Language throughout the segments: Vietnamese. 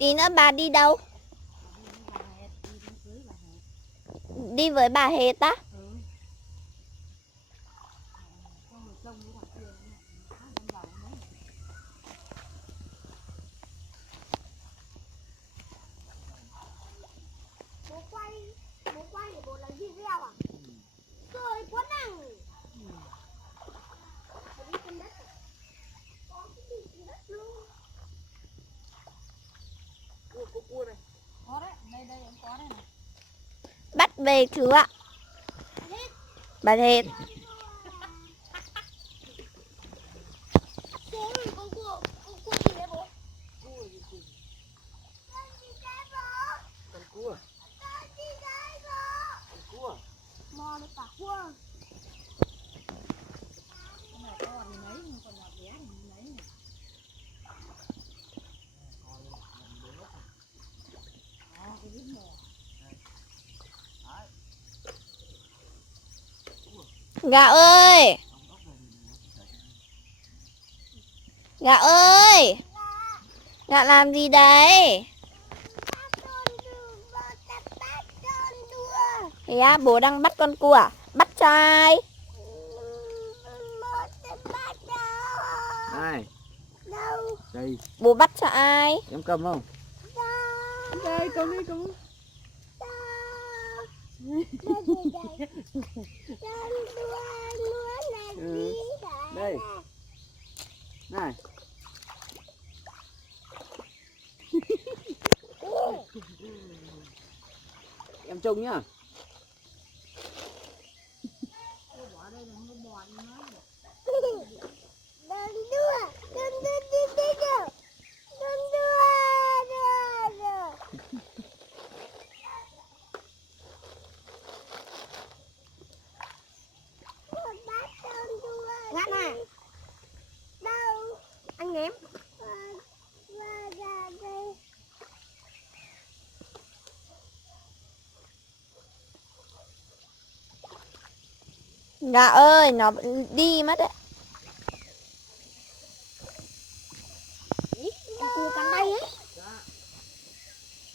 Tí nữa bà đi đâu? Đi với bà Hệt á? Bố quay để bố làm video à? Rồi quá năng. Đi trên đất à? Có cái đi trên đất luôn. Có cua này. Có đấy, đây em có đây này. Bắt về chưa ạ? Bà Hệt. Con cua gì đấy bố? Cua gì cua? Con gì đấy bố? Con cua. Con gì đấy bố? Con cua. Mò được cả cua. Con này to thì lấy, nhưng còn là bé thì lấy này. Cái đít mò. Gà ơi! Gà ơi! Gà làm gì đấy? Thế à, bố đang bắt con cua à? Bắt cho ai? Ai? Đâu? Đây. Bố bắt cho ai? Em cầm không? Đây, cầm đi, cầm. Ừ. Đây. Này. Em trông nhá. Ngắt này. Đâu? Anh ném. Gà ơi, nó đi mất đấy. Cua cắn tay ấy.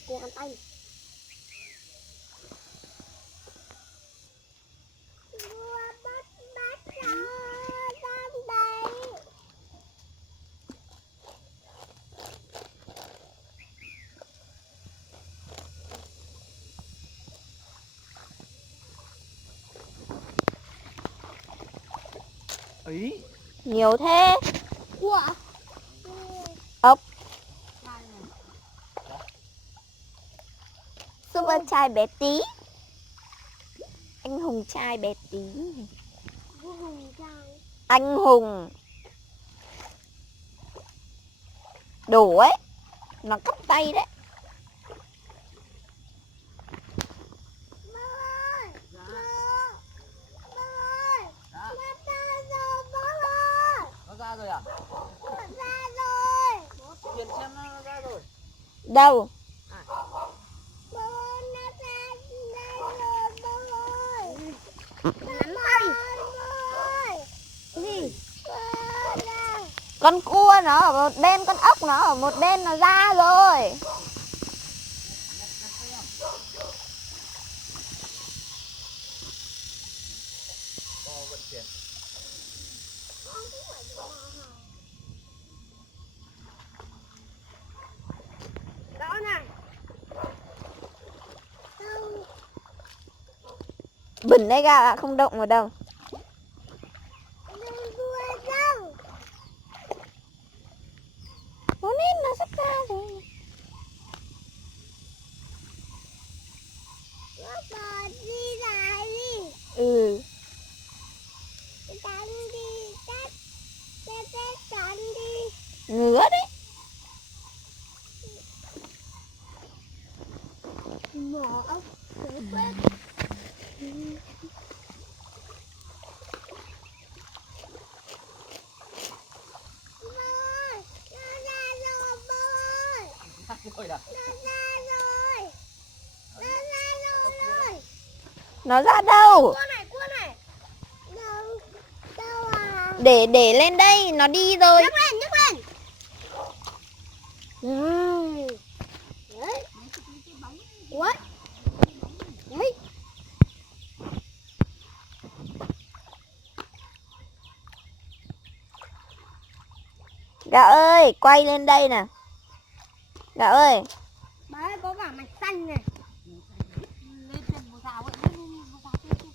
Cua cắn tay. Ấy. Nhiều thế. Cua à? Ốc. Super trai bé tí. Anh hùng trai bé tí. Anh hùng. Đổ ấy. Nó cắt tay đấy. Nó ra rồi à? Nhìn xem nó ra rồi. Đâu? Nắm tay. Gì? Con cua nó ở một bên, con ốc nó ở một bên, nó ra rồi. Đó này. Bẩn đấy gà ạ, không động vào đâu. Nó nên nó sắp ra rồi. Ừ. Ngứa đấy. Mỏ ốc. Rồi à? Nó ra đâu? Cua này. Đâu à? Để lên đây, nó đi rồi. Nhấc lên. Gạo ơi, quay lên đây nè. Gạo ơi. Bà ơi, có cả mạch xanh này. Lên trên một rào vậy, lên một rào trên trên.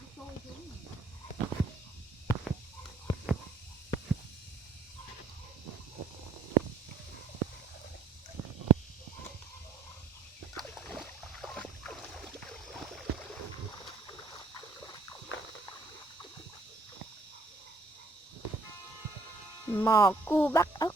Đi trôi xuống. Mò cu bắt ốc.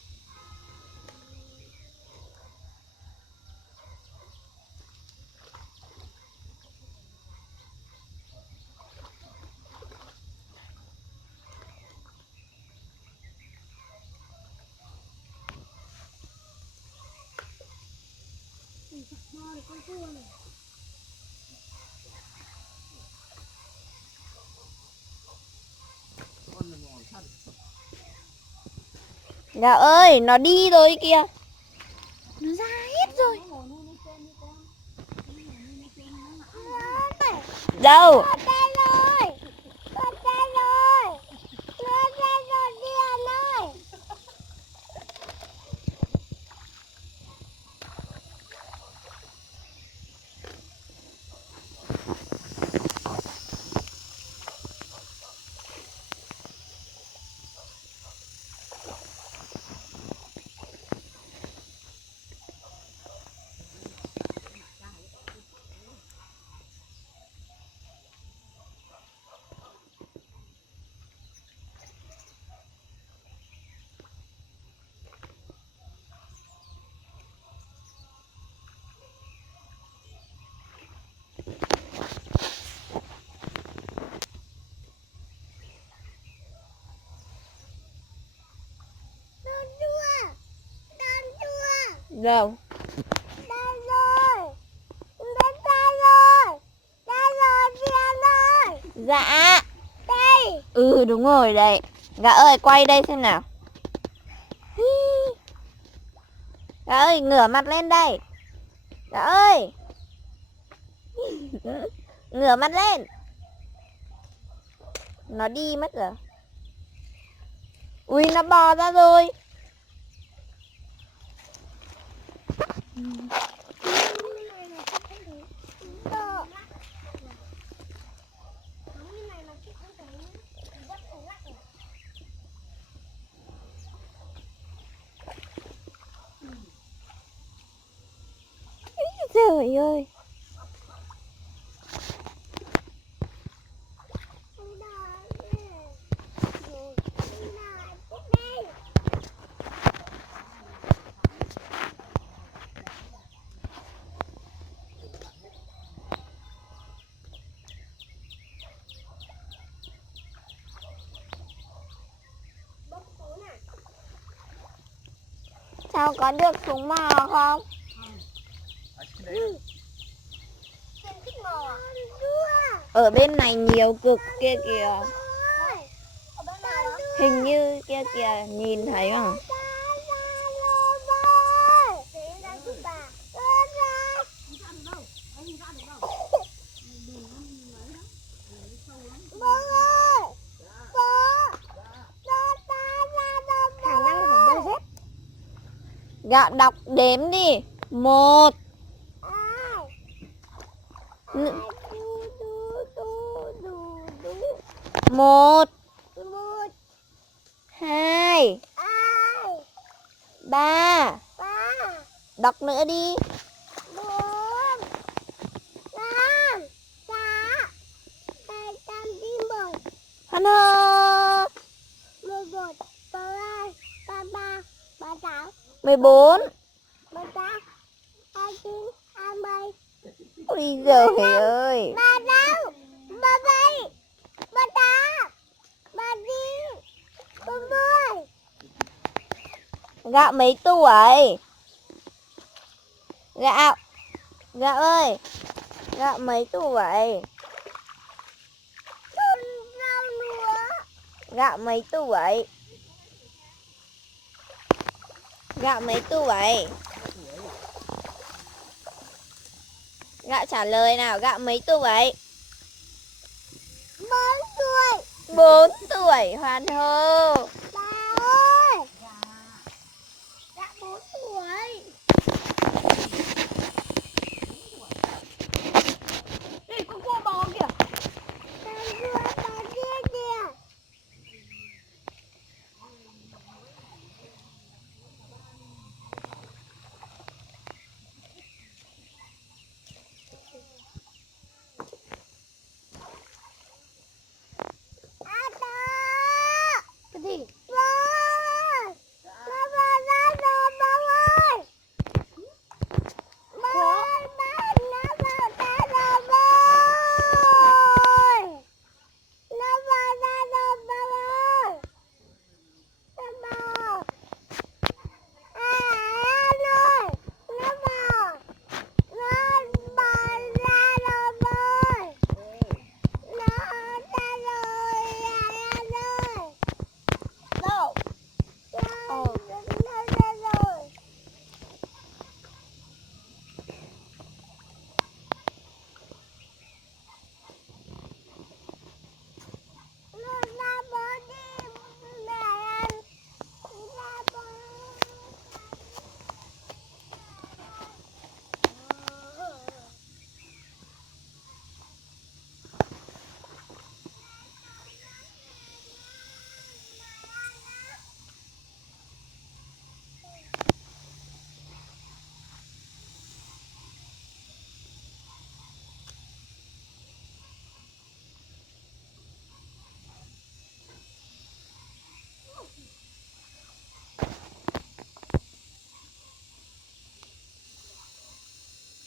Mò được con cua này. Gạo ơi, nó đi rồi kìa. Nó ra hết rồi. Đâu? Con tay rồi. Con tay rồi. Con tay rồi Điền ơi. Đâu? Đây rồi. Đây rồi. Đây rồi Điền ơi. Dạ. Đây. Ừ đúng rồi đây. Gạo ơi quay đây xem nào. Gạo ơi ngửa mặt lên đây. Gạo ơi. Ngửa mặt lên. Nó đi mất rồi. Ui nó bò ra rồi. Trời ơi. Sao có được súng mò không? Ở bên này nhiều cực kia kìa. Hình như kia kìa, nhìn thấy không? Gạo đọc đếm đi. 1 1 2 3. Đọc nữa đi. 4 5 6 7 Hân hơ. 11 12 13 16 14. 18 29 20 Ôi giời ơi. 36 37 38 39 40. Gạo mấy tuổi? Gạo. Gạo ơi. Gạo mấy tuổi? Rau nữa. Gạo mấy tuổi? Gạo mấy tuổi? Gạo trả lời nào, gạo mấy tuổi? 4 tuổi. 4 tuổi, hoàn hô. Bà ơi.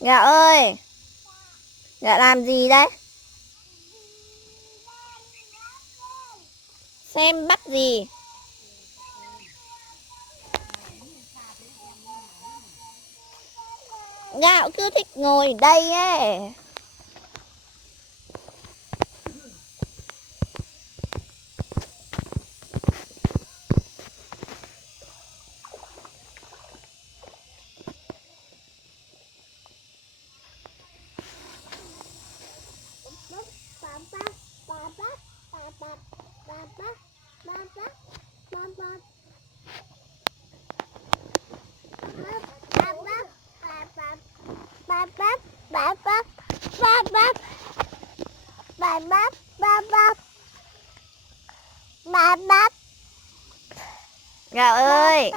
Gà ơi, gà làm gì đấy? Xem bắt gì? Gạo cứ thích ngồi đây ấy. Gà ơi.